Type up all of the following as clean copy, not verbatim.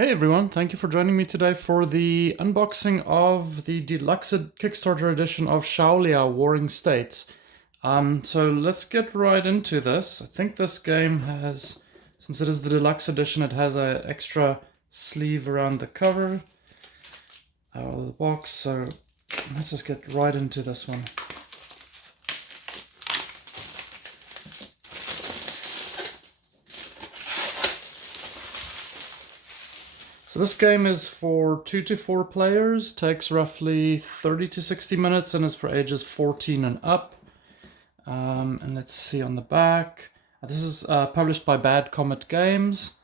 Hey everyone, thank you for joining me today for the unboxing of the Deluxe Kickstarter edition of Shaolia Warring States. So let's get right into this. I think this game has, since it is the Deluxe edition, it has an extra sleeve around the cover out of the box. So let's just get right into this one. So this game is for 2 to 4 players, takes roughly 30 to 60 minutes, and is for ages 14 and up. And let's see on the back. This is published by Bad Comet Games,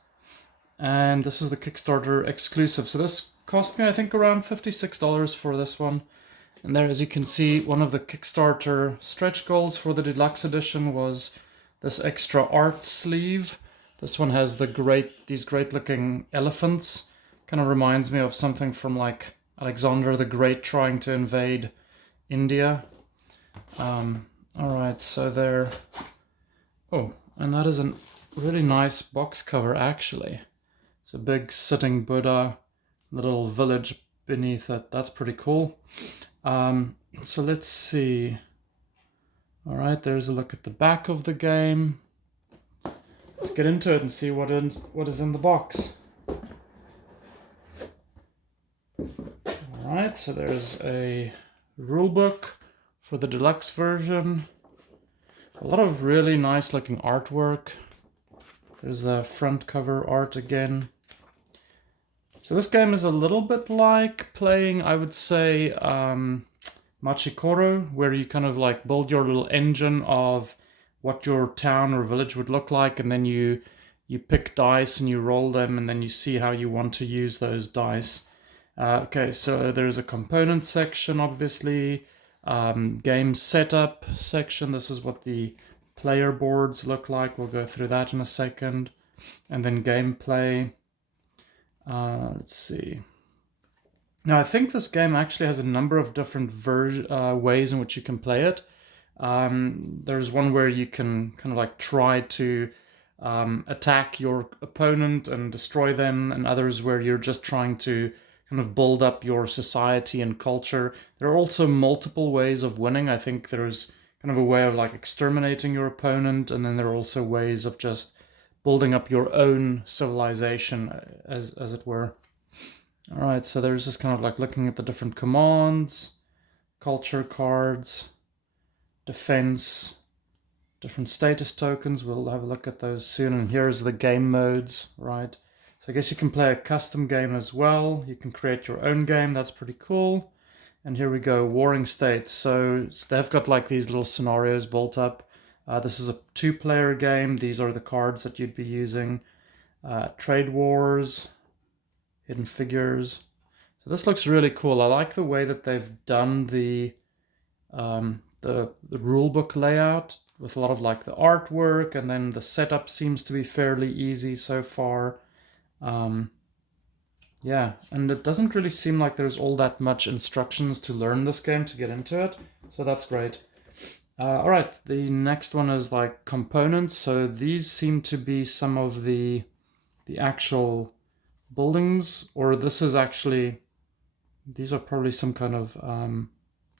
and this is the Kickstarter exclusive. So this cost me, I think, around $56 for this one. And there, as you can see, one of the Kickstarter stretch goals for the Deluxe edition was this extra art sleeve. This one has these great looking elephants. Kind of reminds me of something from like Alexander the Great trying to invade India. Alright, so there. Oh, and that is a really nice box cover actually. It's a big sitting Buddha, little village beneath it. That's pretty cool. So let's see. Alright, there's a look at the back of the game. Let's get into it and see what is in the box. Alright, so there's a rulebook for the deluxe version. A lot of really nice looking artwork. There's a front cover art again. So this game is a little bit like playing, I would say, Machikoro, where you kind of like build your little engine of what your town or village would look like, and then you pick dice and you roll them, and then you see how you want to use those dice. Okay, so there's a component section, obviously, game setup section. This is what the player boards look like. We'll go through that in a second. And then gameplay. Let's see. Now, I think this game actually has a number of different ways in which you can play it. There's one where you can kind of like try to attack your opponent and destroy them, and others where you're just trying to kind of build up your society and culture. There are also multiple ways of winning. I think there's kind of a way of like exterminating your opponent, and then there are also ways of just building up your own civilization, as it were. All right, so there's just kind of like looking at the different commands, culture cards, defense, different status tokens. We'll have a look at those soon. And here's the game modes, right? So I guess you can play a custom game as well. You can create your own game. That's pretty cool. And here we go, Warring States. So they've got like these little scenarios built up. This is a 2-player game. These are the cards that you'd be using. Trade Wars, Hidden Figures. So this looks really cool. I like the way that they've done the rulebook layout with a lot of like the artwork, and then the setup seems to be fairly easy so far. Yeah, and it doesn't really seem like there's all that much instructions to learn this game to get into it, so that's great. All right, the next one is like components. So these seem to be some of the actual buildings, or this is actually, these are probably some kind of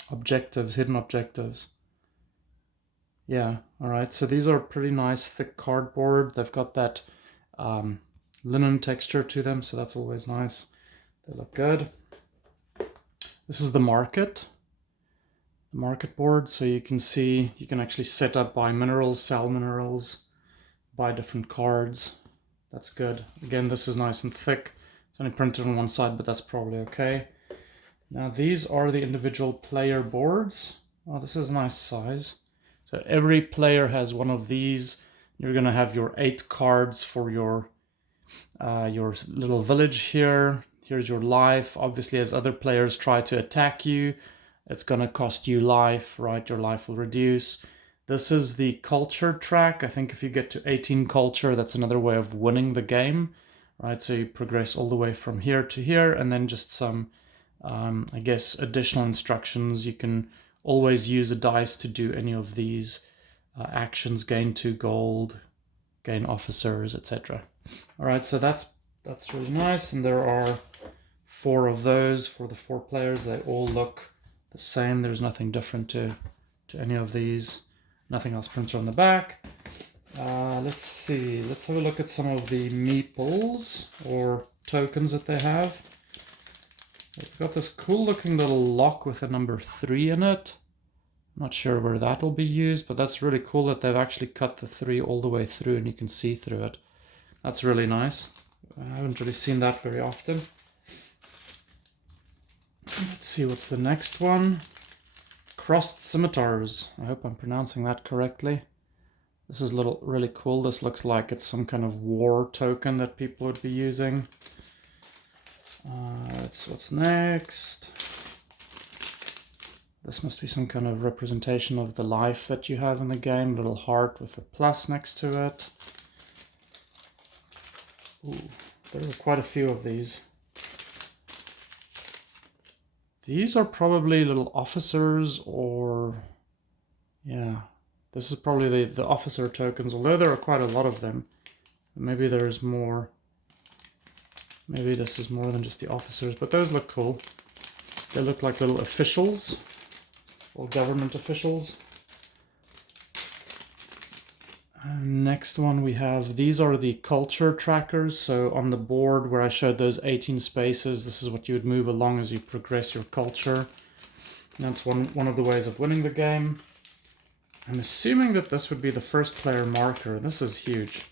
objectives, hidden objectives. Yeah, all right, so these are pretty nice thick cardboard. They've got that linen texture to them, so that's always nice. They look good. This is the market board, so you can see you can actually set up buy minerals, sell minerals, buy different cards. That's good. Again, this is nice and thick. It's only printed on one side, but that's probably okay. Now these are the individual player boards. Oh, this is a nice size. So every player has one of these. You're gonna have your 8 cards for your little village here. Here's your life. Obviously, as other players try to attack you, it's going to cost you life, right? Your life will reduce. This is the culture track. I think if you get to 18 culture, that's another way of winning the game, right? So you progress all the way from here to here, and then just some, I guess, additional instructions. You can always use a dice to do any of these actions, gain 2 gold, gain officers, etc. All right, so that's that's really nice. And there are 4 of those for the 4 players. They all look the same. There's nothing different to any of these. Nothing else printed on the back. Let's see. Let's have a look at some of the meeples or tokens that they have. They've got this cool looking little lock with a number 3 in it. Not sure where that will be used, but that's really cool that they've actually cut the 3 all the way through and you can see through it. That's really nice. I haven't really seen that very often. Let's see, what's the next one? Crossed Scimitars. I hope I'm pronouncing that correctly. This is really cool. This looks like it's some kind of war token that people would be using. What's next? This must be some kind of representation of the life that you have in the game. Little heart with a plus next to it. Ooh, there are quite a few of these. These are probably little officers or... yeah, this is probably the officer tokens, although there are quite a lot of them. Maybe there's more. Maybe this is more than just the officers, but those look cool. They look like little officials. Or government officials. Next one we have, these are the culture trackers. So on the board where I showed those 18 spaces, this is what you would move along as you progress your culture. And that's one of the ways of winning the game. I'm assuming that this would be the first player marker. This is huge.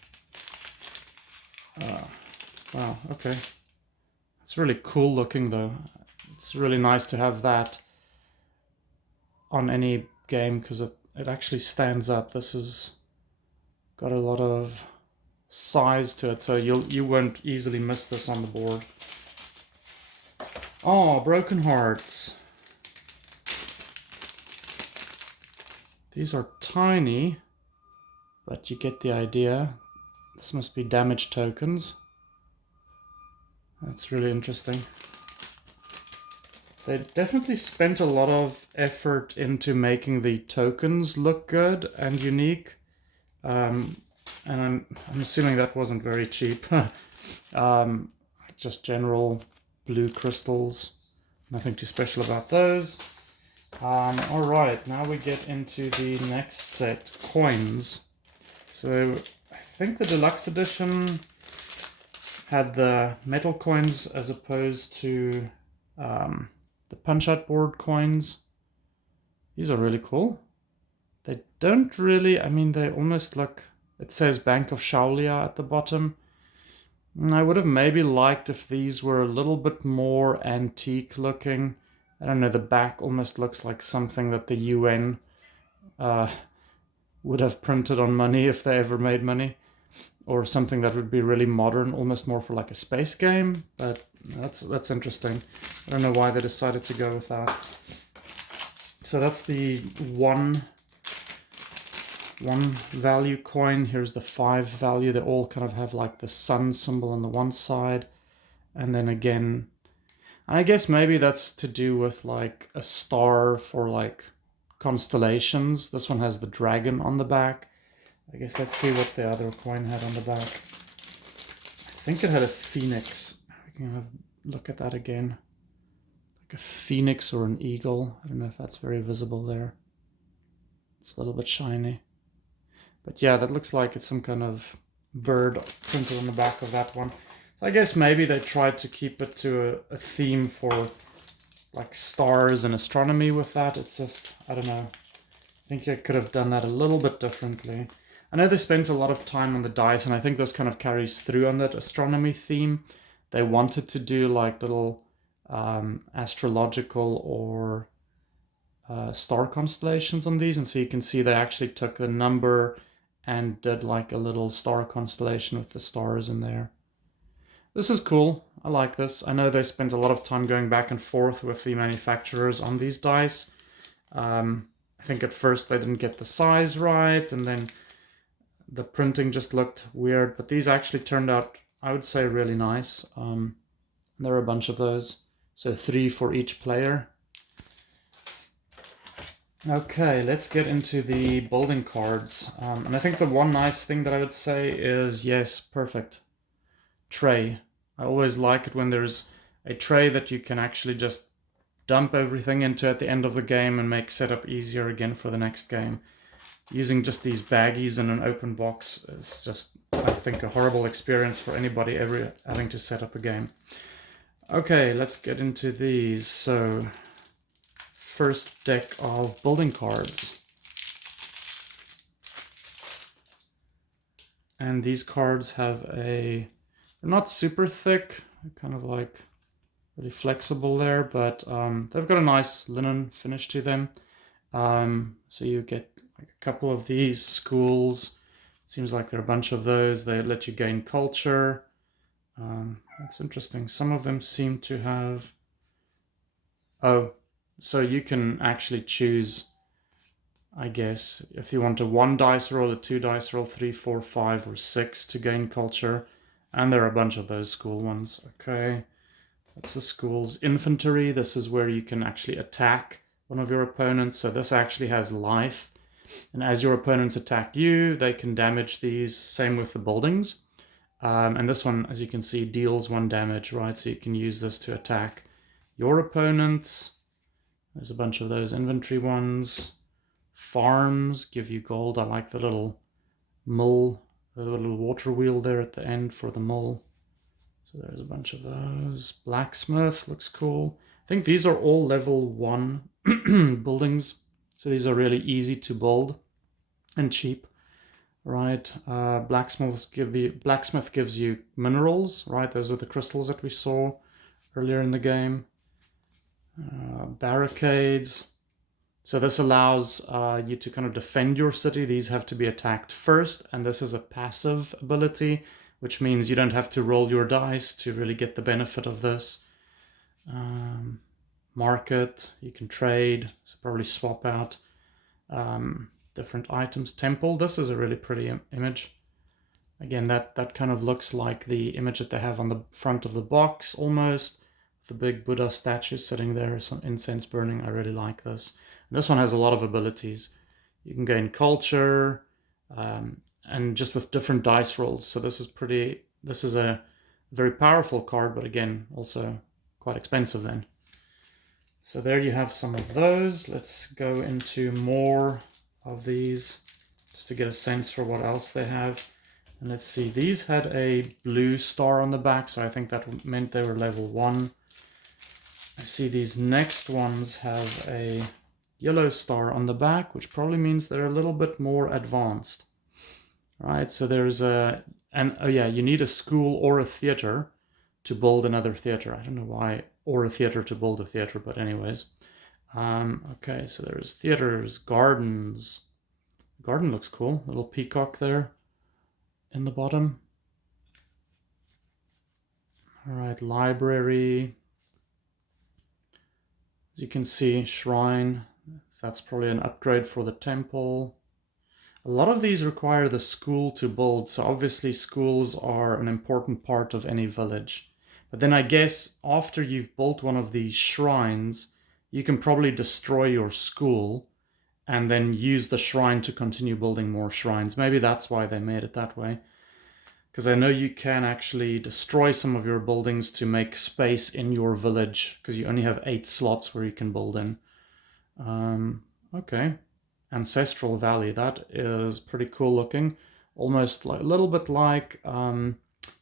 Wow, okay. It's really cool looking though. It's really nice to have that on any game because it actually stands up. This has got a lot of size to it, so you won't easily miss this on the board. Oh, Broken Hearts. These are tiny, but you get the idea. This must be damage tokens. That's really interesting. They definitely spent a lot of effort into making the tokens look good and unique. And I'm assuming that wasn't very cheap. Just general blue crystals. Nothing too special about those. Alright, now we get into the next set, coins. So I think the Deluxe edition had the metal coins as opposed to the punch-out board coins. These are really cool. They don't really, I mean, they almost look, it says Bank of Shaolia at the bottom. And I would have maybe liked if these were a little bit more antique looking. I don't know, the back almost looks like something that the UN would have printed on money if they ever made money. Or something that would be really modern, almost more for like a space game. But that's interesting. I don't know why they decided to go with that. So that's the one value coin. Here's the 5 value. They all kind of have like the sun symbol on the one side. And then again, I guess maybe that's to do with like a star for like constellations. This one has the dragon on the back. I guess let's see what the other coin had on the back. I think it had a phoenix. We can have a look at that again. Like a phoenix or an eagle. I don't know if that's very visible there. It's a little bit shiny. But yeah, that looks like it's some kind of bird printed on the back of that one. So I guess maybe they tried to keep it to a theme for like stars and astronomy with that. It's just, I don't know. I think you could have done that a little bit differently. I know they spent a lot of time on the dice, and I think this kind of carries through on that astronomy theme. They wanted to do like little astrological or star constellations on these, and so you can see they actually took the number and did like a little star constellation with the stars in there. This is cool. I like this. I know they spent a lot of time going back and forth with the manufacturers on these dice. I think at first they didn't get the size right, and then the printing just looked weird, but these actually turned out, I would say, really nice. There are a bunch of those, so 3 for each player. Okay, let's get into the building cards. And I think the one nice thing that I would say is, yes, perfect. Tray. I always like it when there's a tray that you can actually just dump everything into at the end of the game and make setup easier again for the next game. Using just these baggies in an open box is just, I think, a horrible experience for anybody ever having to set up a game. Okay, let's get into these. So, first deck of building cards. And these cards have they're not super thick, kind of like really flexible there, but they've got a nice linen finish to them. So you get like a couple of these schools. It seems like there are a bunch of those. They let you gain culture. That's interesting. Some of them seem to have... Oh, so you can actually choose, I guess, if you want a 1 dice roll, a 2 dice roll, 3, 4, 5, or 6 to gain culture. And there are a bunch of those school ones. Okay, that's the school's infantry. This is where you can actually attack one of your opponents. So this actually has life. And as your opponents attack you, they can damage these. Same with the buildings. And this one, as you can see, deals 1 damage, right? So you can use this to attack your opponents. There's a bunch of those inventory ones. Farms give you gold. I like the little mill, the little water wheel there at the end for the mill. So there's a bunch of those. Blacksmith looks cool. I think these are all level 1 buildings. So these are really easy to build and cheap, right? Blacksmith gives you minerals, right? Those are the crystals that we saw earlier in the game. Barricades. So this allows you to kind of defend your city. These have to be attacked first, and this is a passive ability, which means you don't have to roll your dice to really get the benefit of this. Market, you can trade, so probably swap out different items. Temple, this is a really pretty image. Again, that kind of looks like the image that they have on the front of the box almost. The big Buddha statue sitting there, some incense burning. I really like this. This one has a lot of abilities. You can gain culture, and just with different dice rolls. So this is a very powerful card, but again, also quite expensive then. So there you have some of those. Let's go into more of these just to get a sense for what else they have. And let's see, these had a blue star on the back, so I think that meant they were level 1. I see these next ones have a yellow star on the back, which probably means they're a little bit more advanced. Right, so there's you need a school or a theater to build another theater. I don't know why, or a theater to build a theater, but anyways. Okay, so there's theaters, gardens. Garden looks cool, little peacock there in the bottom. All right, library. As you can see, shrine. That's probably an upgrade for the temple. A lot of these require the school to build, so obviously schools are an important part of any village. But then I guess after you've built one of these shrines, you can probably destroy your school and then use the shrine to continue building more shrines. Maybe that's why they made it that way. Because I know you can actually destroy some of your buildings to make space in your village, because you only have 8 slots where you can build in. Okay. Ancestral Valley, that is pretty cool looking. Almost like a little bit like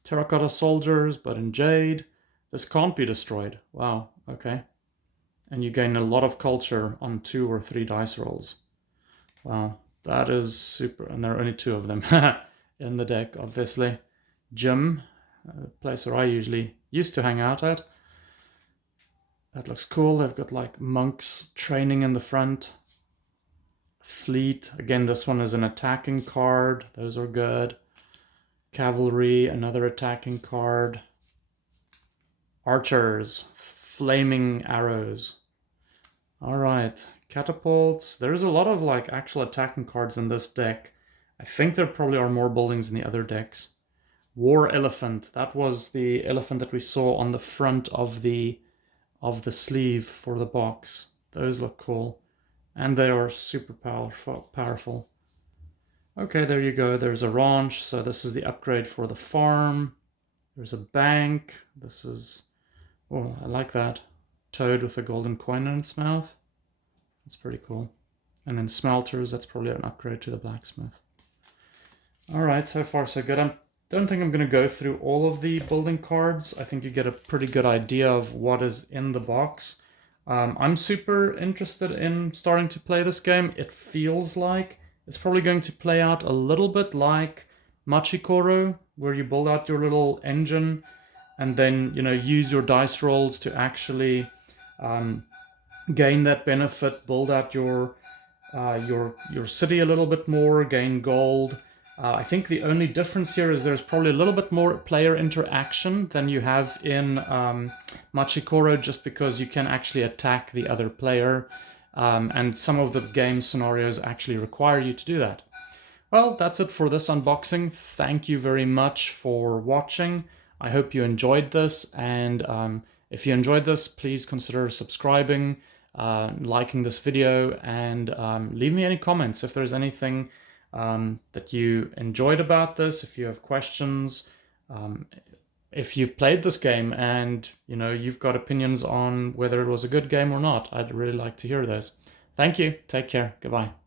Terracotta Soldiers, but in jade. This can't be destroyed. Wow, okay. And you gain a lot of culture on 2 or 3 dice rolls. Wow, that is super. And there are only 2 of them in the deck, obviously. Gym, a place where I usually used to hang out at. That looks cool. They've got like monks training in the front. Fleet, again, this one is an attacking card. Those are good. Cavalry, another attacking card. Archers, flaming arrows. All right, catapults. There's a lot of like actual attacking cards in this deck. I think there probably are more buildings in the other decks. War elephant. That was the elephant that we saw on the front of the sleeve for the box. Those look cool. And they are super powerful. Okay, there you go. There's a ranch. So this is the upgrade for the farm. There's a bank. This is, oh, I like that. Toad with a golden coin in its mouth. That's pretty cool. And then smelters, that's probably an upgrade to the blacksmith. All right, so far so good. I don't think I'm going to go through all of the building cards. I think you get a pretty good idea of what is in the box. I'm super interested in starting to play this game. It feels like it's probably going to play out a little bit like Machikoro, where you build out your little engine and then, you know, use your dice rolls to actually gain that benefit, build out your city a little bit more, gain gold. I think the only difference here is there's probably a little bit more player interaction than you have in Machikoro, just because you can actually attack the other player, and some of the game scenarios actually require you to do that. Well, that's it for this unboxing. Thank you very much for watching. I hope you enjoyed this, and if you enjoyed this, please consider subscribing, liking this video, and leave me any comments if there's anything that you enjoyed about this, if you have questions, if you've played this game and you know you've got opinions on whether it was a good game or not. I'd really like to hear those. Thank you. Take care. Goodbye.